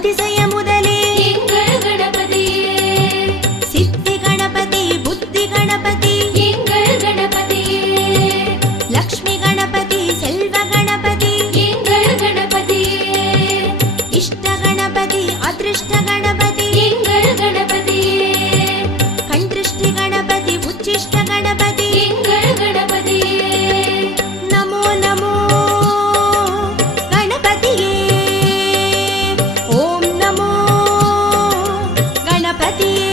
அதிசய முதலே எங்கள் கணபதியே, சித்தி கணபதி புத்தி கணபதி எங்கள் கணபதியே, லக்ஷ்மி கணபதி செல்வ கணபதி எங்கள் கணபதியே, இஷ்ட கணபதி அதிருஷ்ட கணபதி எங்கள் கணபதியே, கண் திருஷ்டி கணபதி உச்சிஷ்ட கணபதி எங்கள் கணபதியே, நமோ நமோ கணபதியே ஓம் நமோ கணபதியே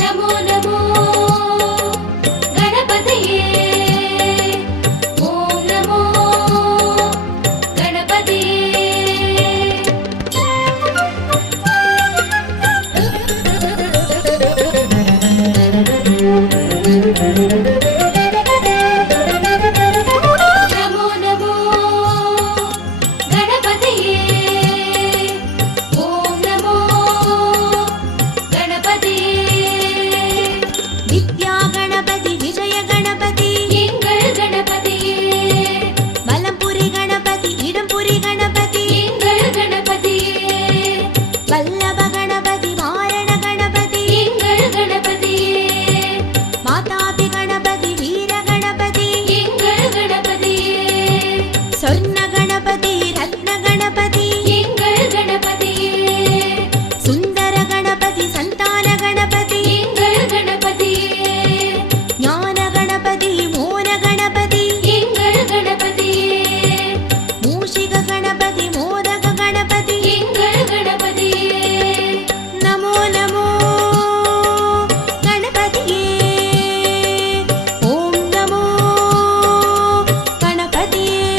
நமோ நமோ கணபதியே, ஓம் நமோ கணபதியே. நமோ நமோ கணபதியே, ஓம் நமோ கணபதியே, வித்யா கணபதி விஜய கணபதி எங்கள் கணபதியே, பலம்புரி கணபதி இடம்புரி கணபதி எங்கள் கணபதியே, வல்லப கணபதி வாரண கணபதி எங்கள் கணபதியே, மாதாபி கணபதி வீர கணபதி எங்கள் கணபதியே, சொர்ண கணபதி ரத்ன கணபதி எங்கள் கணபதியே, சுந்தர கணபதி சந்தான கணபதி எங்கள் கணபதியே, ஞான கணபதி மோன கணபதி எங்கள் கணபதியே, மூஷிக கணபதி மோதக கணபதி எங்கள் கணபதியே, நமோ நமோ கணபதியே ஓம் நமோ கணபதியே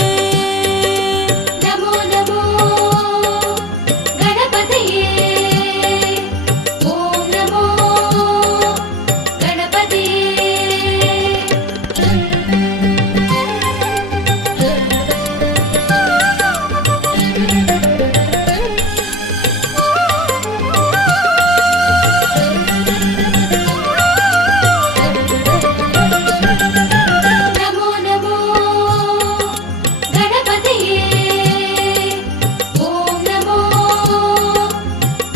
நமோ நமோ கணபதியே, ஓம் நமோ கணபதியே. நமோ நமோ கணபதியே, ஓம் நமோ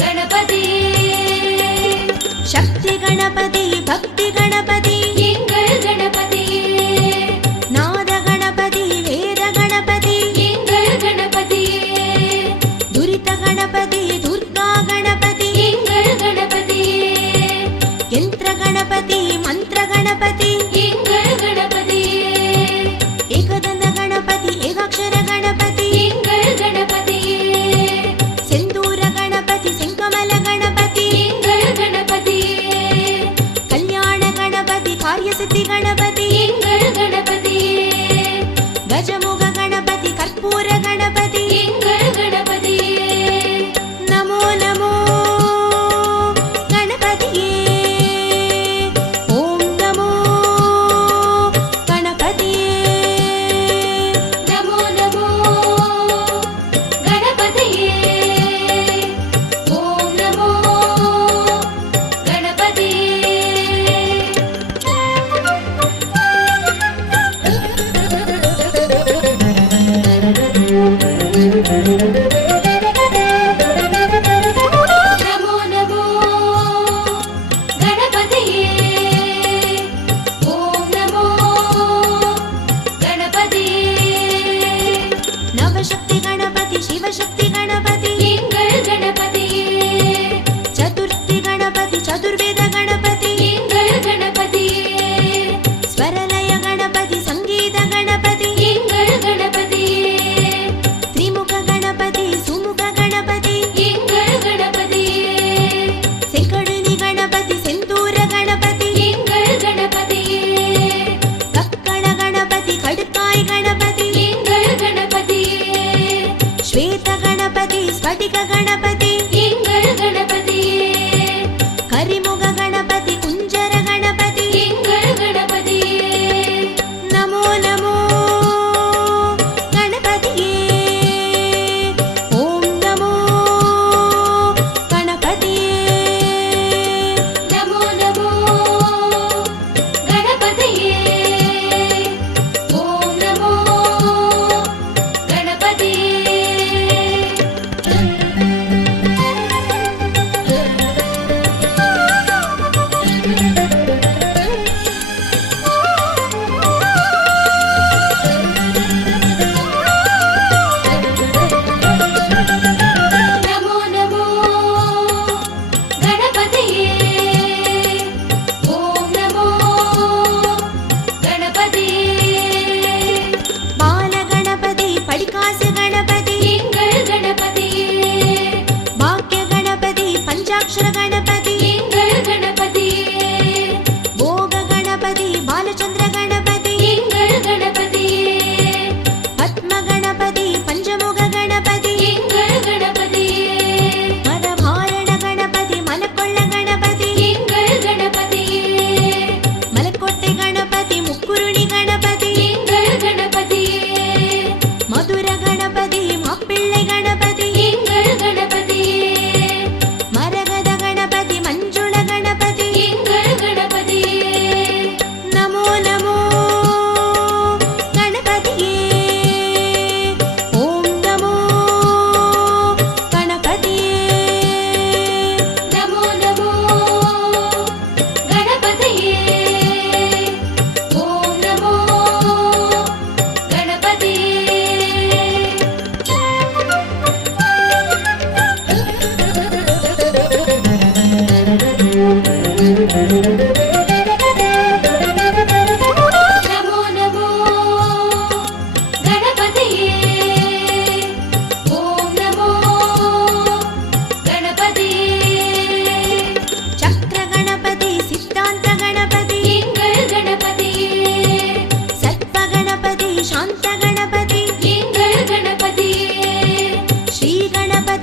கணபதியே, சக்தி கணபதி பக்தி கணபதி எங்கள் கணபதியே, நாத கணபதி வேத கணபதி எங்கள் கணபதியே, துரித கணபதி துர்கா கணபதி எங்கள் கணபதியே, யந்திர கணபதி மந்திர கணபதி எங்கள் கணபதியே, ஏகதந்த கணபதி ஏகாட்சர கணபதி எங்கள் கணபதியே, செந்தூர கணபதி செங்கமல கணபதி எங்கள் கணபதியே, கல்யாண கணபதி காரியசித்தி கணபதி எங்கள் கணபதியே, கஜமுக கணபதி கற்பூர கணபதி எங்கள் கணபதியே,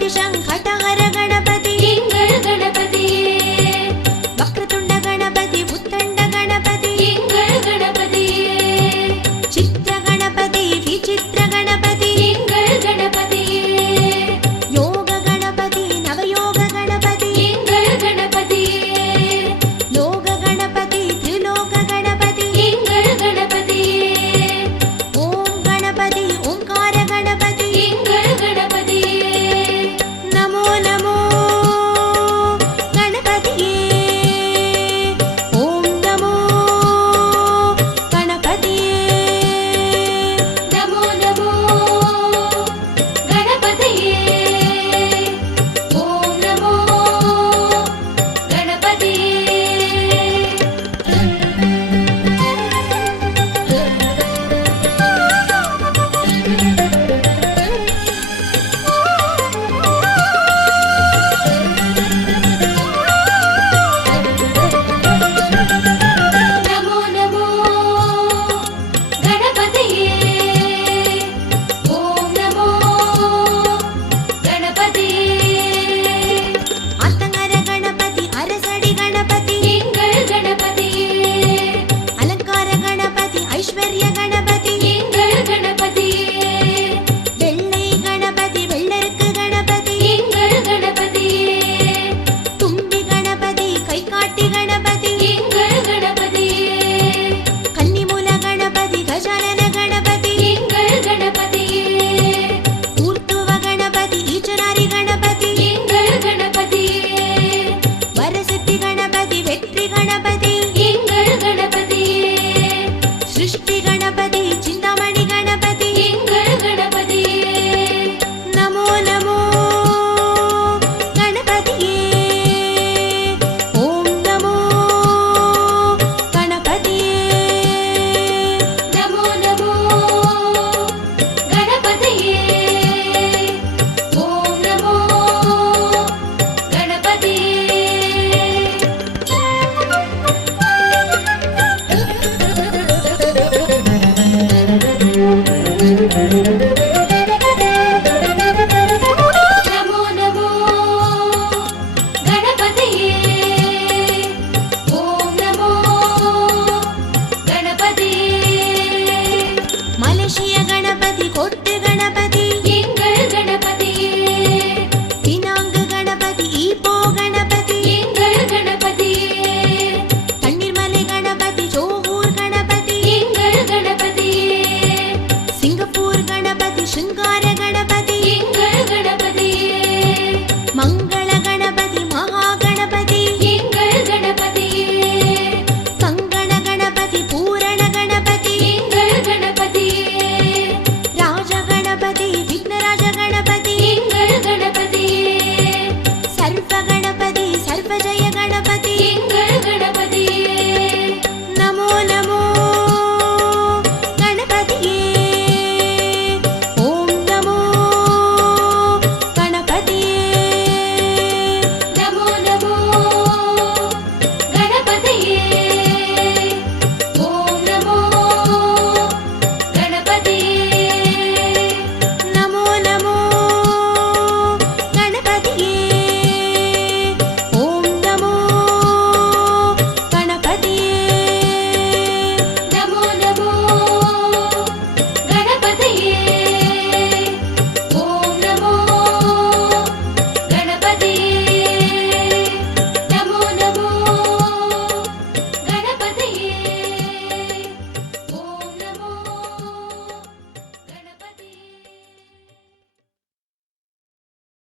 ಗಣಪತಿ ಶಂಖಟಹರ